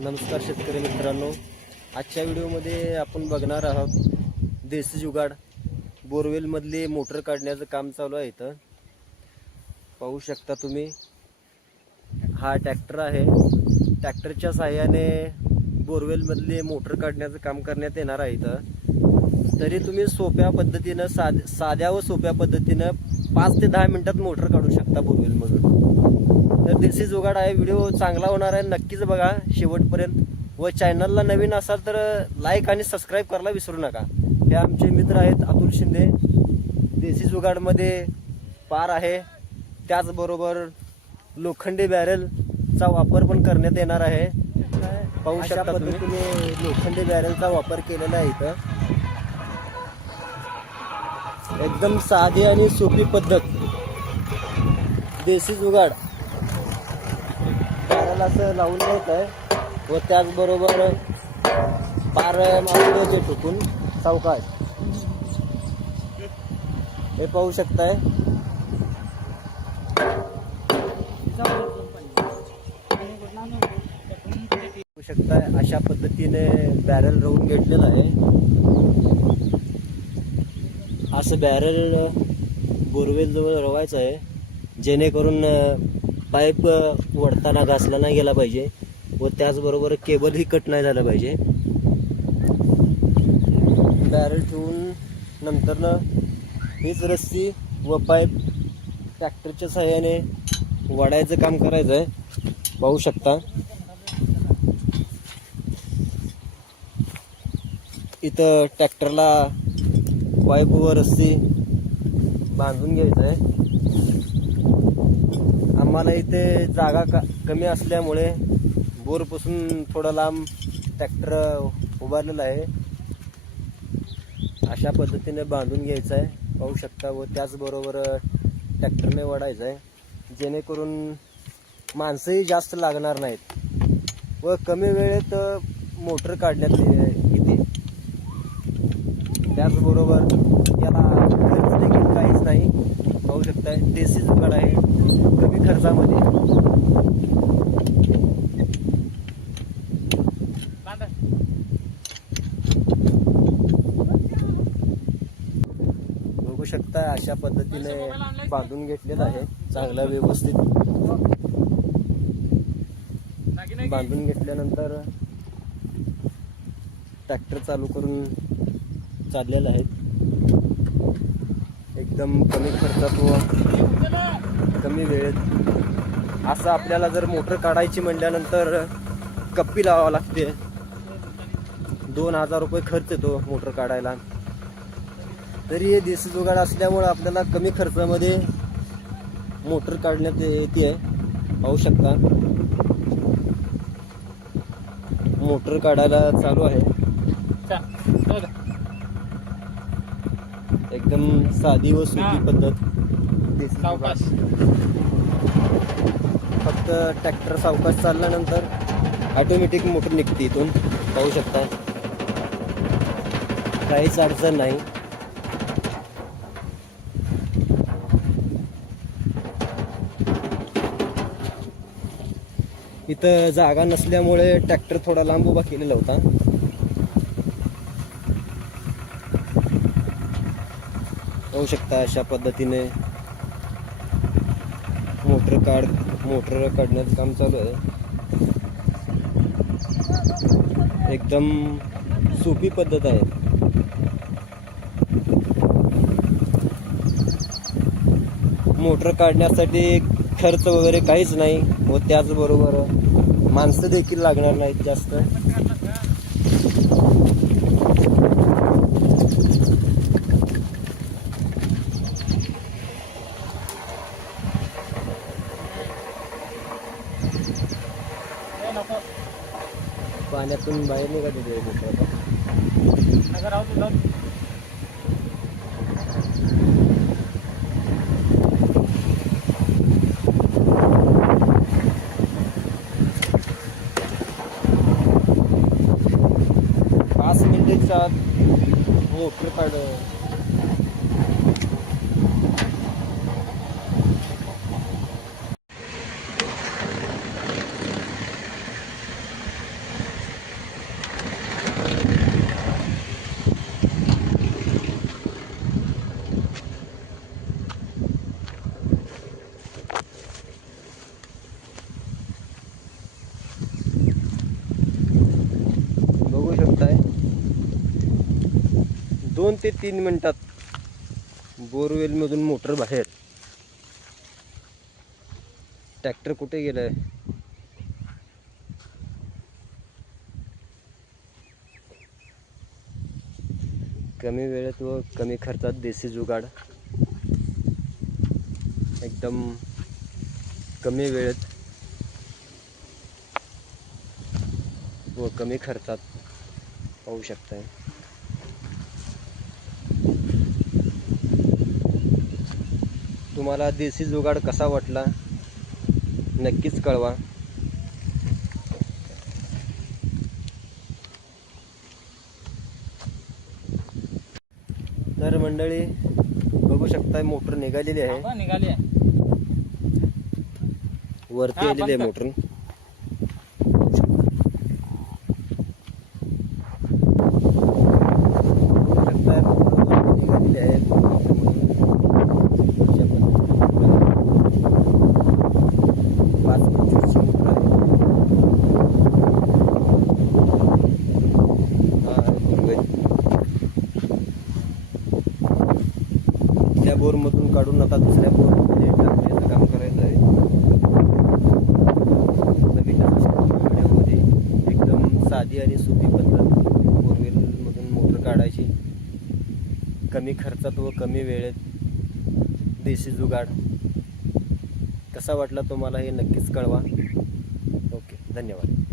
नमस्कार शेतकरी मित्रांनो, आजच्या व्हिडिओमध्ये आपण बघणार आहोत देसी जुगाड बोरवेलमधली मोटर काढण्याचं काम चालू आहे। इथं पाहू शकता तुम्ही, हा ट्रॅक्टर आहे। ट्रॅक्टरच्या साहाय्याने बोरवेलमधली मोटर काढण्याचं काम करण्यात येणार आहे। इथं तरी तुम्ही सोप्या पद्धतीनं साध्या व सोप्या पद्धतीनं 5 ते 10 मिनिटात मोटर काढू शकता बोरवेलमधून। तर देसी जुगाड आहे, व्हिडिओ चांगला होणार आहे, नक्कीच बघा शेवटपर्यंत। व चॅनलला नवीन असाल तर लाईक आणि सबस्क्राईब करायला विसरू नका। हे आमचे मित्र आहेत अतुल शिंदे, देसी जुगाडमध्ये पार आहे। त्याचबरोबर लोखंडी बॅरेलचा वापर पण करण्यात येणार आहे। पाहू शकता तुम्ही, लोखंडी बॅरेलचा वापर केलेला आहे। इथं एकदम साधी आणि सोपी पद्धत, देसी जुगाड बॅरेल असं लावून घ्यायचं आहे व त्याचबरोबर पार मारून घ्यायचे ठोकून सावकाश। हे पाहू शकताय, अशा पद्धतीने बॅरेल रोवून घेतलेलं आहे। असं बॅरेल बोरवेल जवळ रोवायचं आहे, जेणेकरून पाईप वडताना घासला नाही गेला पाहिजे व त्याचबरोबर केबलही कट नाही झालं पाहिजे। बॅरेल ठेवून नंतरनं हीच रस्सी व पाईप ट्रॅक्टरच्या साहाय्याने वडायचं काम करायचं आहे। पाहू शकता, इथं ट्रॅक्टरला पाईप व रस्सी बांधून घ्यायचं आहे। आम्हाला इथे जागा कमी असल्यामुळे बोरपासून थोडं लांब ट्रॅक्टर उभारलेला आहे। अशा पद्धतीने बांधून घ्यायचं आहे, पाहू शकता। व त्याचबरोबर ट्रॅक्टरने वडायचं आहे, जेणेकरून माणसंही जास्त लागणार नाहीत व कमी वेळेत मोटर काढण्यात येते। त्याचबरोबर याला खर्च देखील काहीच नाही, पाहू शकता। देसी जुगाड आहे, कमी खर्चामध्ये। बघू शकता, अशा पद्धतीने बांधून घेतलेलं आहे। चांगला व्यवस्थित बांधून घेतल्यानंतर ट्रॅक्टर चालू करून चाललेलं आहे। एकदम कमी खर्चात व कमी वेळेत असं आपल्याला जर मोटर काढायची म्हटल्यानंतर कप्पी लावावं लागते। 2000 रुपये खर्च येतो मोटर काढायला। तरी हे देसी जुगाड असल्यामुळे आपल्याला कमी खर्चामध्ये मोटर काढण्यात येते। पाहू शकता, मोटर काढायला चालू आहे। एकदम साधी व सोपी पद्धत, देसी जुगाड। फक्त ट्रॅक्टर सावकाश चालल्यानंतर ऑटोमॅटिक मोटर निघते इथून, पाहू शकता। काहीच अडचण नाही। इथं जागा नसल्यामुळे ट्रॅक्टर थोडा लांब उभा केलेला होता। पाहू शकता, अशा पद्धतीने मोटर काढण्याचं काम चालू आहे। एकदम सोपी पद्धत आहे। मोटर काढण्यासाठी खर्च वगैरे काहीच नाही व त्याचबरोबर माणसं देखील लागणार नाहीत जास्त। पाण्यातून बाहेर निघत होते मोटर। 5 मिनिटाच्या मोटर काढ। 2 ते 3 मिनिटात बोरवेलमधून मोटर बाहेर. ट्रॅक्टर कुठे गेलाय? कमी वेळेत व कमी खर्चात देशी जुगाड. एकदम कमी वेळेत व कमी खर्चात पाहू शकताय. तुम्हाला देशी जुगाड कसा वाटला नक्कीच कळवा. तर मंडळी बघू शकताय मोटर निघालेली आहे. निघाली आहे. वरती आलेली आहे मोटर. निघालेली आहे. त्या बोरमधून काढून आता दुसऱ्या बोरमध्ये टाकण्याचं काम करायचं आहे. व्हिडिओमध्ये एकदम साधी आणि सोपी पद्धत बोरवेलमधून मोटर काढायची, कमी खर्चात व कमी वेळेत देशी जुगाड. कसा वाटला तुम्हाला हे नक्कीच कळवा. ओके, धन्यवाद.